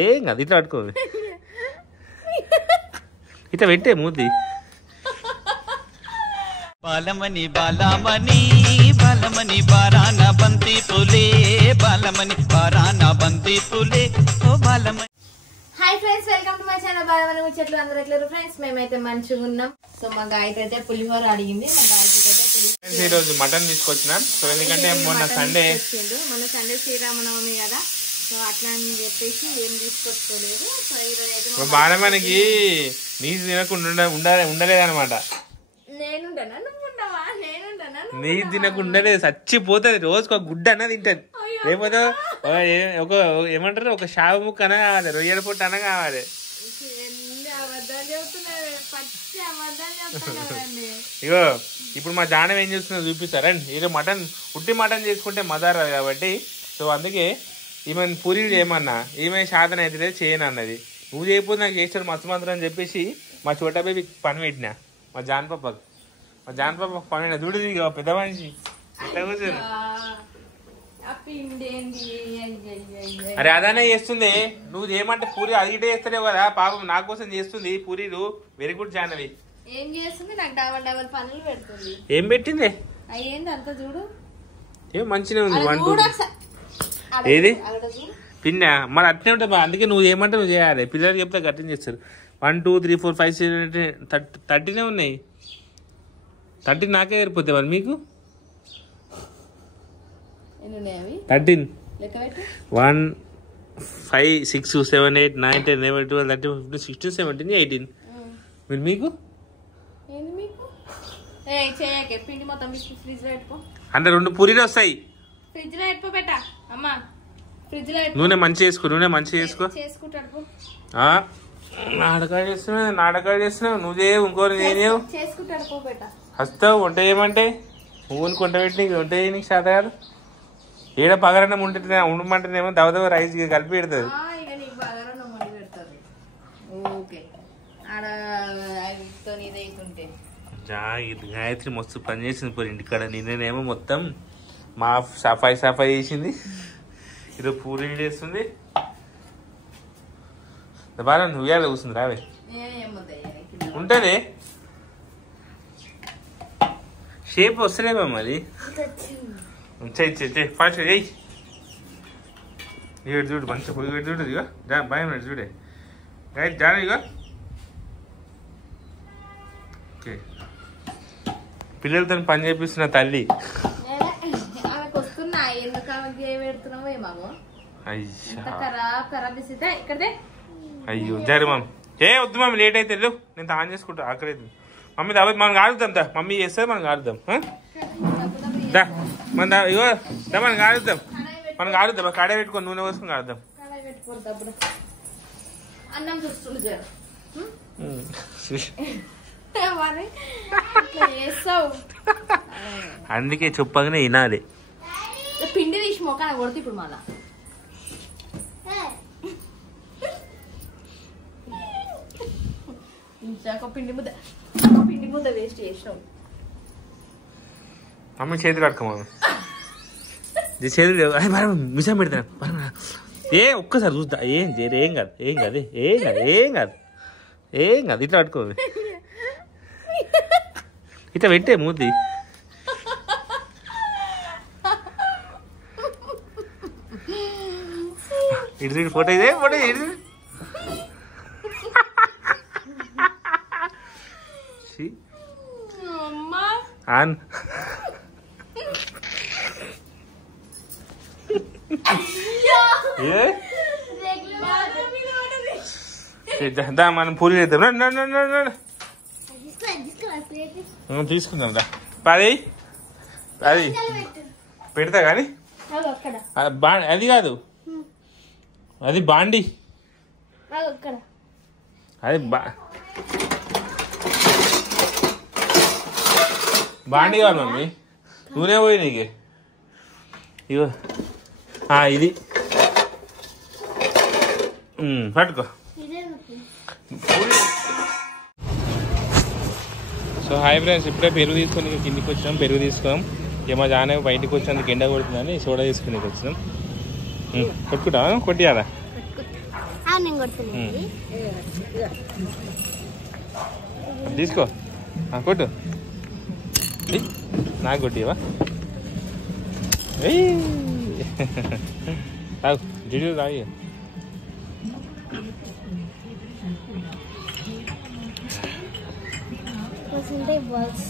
ఏం కాదు ఇట్లా పట్టుకో ఇట్లా పెట్టే మూతి బాలమణి బాలమణి బాలమణి బారాన బంతి పులే బాలమణి బారాన బంతి పులే ఓ Balamani. Hi friends, welcome to my channel Balamani ముచ్చట్లు. అందరూ ఎట్లా ఫ్రెండ్స్? మేమైతే మంచిగా ఉన్నాం. సో మా గాయత్రి అయితే పులిహోర అడిగింది. మా గాయత్రి అయితే ఈ రోజు మటన్ తీసుకొచ్చినాం. సో ఎందుకంటే మొన్న సండే శ్రీరామనవమి కదా, సో అట్లా అని చెప్పేసి ఏం తీసుకొచ్చుకోలేదు. సో ఈరోజు అయితే బాలమణికి నీసు తినకుండా ఉండలేదన్నమాట. నేనుంటానా నువ్వు ఉండవా? నేనుంటానా నీసు తినకుండా చచ్చిపోతుంది. రోజుకు ఒక గుడ్డ అన్న తింటది, లేకపోతే ఒక ఏమంటారు ఒక షావు ముక్క అన కావాలి, రొయ్యల పొట్టు అన కావాలి. ఇగో ఇప్పుడు మా జానం ఏం చేస్తుందో చూపిస్తారండి. ఇది మటన్ ఉట్టి మటన్ చేసుకుంటే మదారా కాబట్టి, సో అందుకే ఈమె పూరీలు చేయమన్నా, ఈమె శాతం అయితే చేయను అన్నది. నువ్వు చేయకపోతే నాకు చేస్తాడు మస్తు మంత్రం అని చెప్పేసి మా చోటా బేబీ పని పెట్టినా. మా జానపాపకు పని పెట్టిన. చూడు ఇక పెద్ద మనిషి ఎట్లా కూర్చొని. అరే అదానే చేస్తుంది. నువ్వు చేయమంటే పూరి అది ఇటే చేస్తలేవు కదా, పాపం నా కోసం చేస్తుంది పూరీలు. Very good Janavi. ఏం చేస్తుంది? నాకు డబల్ డబల్ పనులు పెడుతుంది. ఏం పెట్టింది? అయ్యింది అంత చూడు. ఏం మంచిగా ఉంది. ఏది పిన్న మరి అట్నే ఉంటుంది. అందుకే నువ్వు ఏమంటే నువ్వు చేయాలి. పిల్లలకి చెప్తే గట్టిన చేస్తారు. 1 2 3 4 5 6 30 ఉన్నాయి. 30 నాకే సరిపోతాయి. మరి మీకు 13 1 5 6 7 8 9 10 11 12 13 15 16 17 18 మీరు మీకు పిండి మొత్తం ఫ్రిడ్జ్ లో పెట్టుకో. అంటే 2 పూరీలు వస్తాయి. ఫ్రిడ్జ్ లో పెట్టుకో బెట. అమ్మా ఫ్రిడ్జ్ లో నూనె మంచిగా చేసుకో. చేసుకుంటాడు. నాటకాలు చేస్తున్నావు నువ్వు చేయవు, ఇంకోరు చేయవు. చేసుకుంటాడు బెట. వస్తావు వంట చేయమంటే నువ్వుని కొంట పెట్టి వంట చేయ నీకు శాత కాదు. ఏడ పగరన్నం ఉండమంటేనేమో దవదవ రైస్ కలిపి పెడుతుంది. గాయత్రి మస్తు పని చేసింది పోయి ఇంటికాడ. నిన్నేమో మొత్తం మా సఫాయి చేసింది. ఈరోజు పూరీలు చేస్తుంది. బాగా నువ్వు ఇవాళ కూర్చుంది రావే ఉంటుంది. షేప్ వస్తలేమా మరి? ఫాస్ట్ చెయ్యి. ఇక చూడు మంచిగా పొయ్యి చూడు. ఇక భయం చూడే గైడ్ జాన. ఇక ఓకే పిల్లలతో పని చేపిస్తున్న తల్లి. అయ్యో జరి మమ్మీ వద్దు మమ్మీ లేట్ అయితే లేవు. నేను తాను చేసుకుంటా ఆకలి మమ్మీ. దాబా మనం ఆడుద్దాం దా. మమ్మీ చేస్తే మనం ఆడుద్దాం. దా మన ఇగో దా మనకు ఆడుద్దాం. కాడే పెట్టుకొని నూనె పోసుకొని ఆడుదాం. అందుకే చెప్పగానే వినాలి. పిండి తీసి మొక్కన కొడుతు. ఇప్పుడు మళ్ళా పిండి ముద్ద వేస్ట్ చేసినావు. మమ్మీ చేతులు కట్టుకో. మమ్మీ చేతులు మిషన్ పెడతాను. ఒక్కసారి చూద్దా. ఏం కాదు ఇట్లా కట్టుకో. ఇట్లా పెట్టే మూతి. ఇటు ఫోటో ఇదే ఇటు ఆన్. మనం పూరి చేద్దాం. తీసుకుందాం రా. అది పెడతా కానీ అది కాదు, అది బాండి. అది బాండి కావాలి మమ్మీ. నూనె పోయి నీకు. ఇగో ఇది పట్టుకో. సో హాయ్ ఫ్రెండ్స్, ఇప్పుడే పెరుగు తీసుకొని కిందికి వచ్చినాం. పెరుగు తీసుకున్నాం. ఇక మా జానే బయటకు వచ్చేందుకు ఎండ కొడుతుందని సోడా తీసుకుని వచ్చినాం. కొట్టుకుంటా కొట్టియాలా? నేను కొడుతున్నాను. తీసుకో కొట్టు నాకు కొట్టివా జిడి రాయి బాల్స్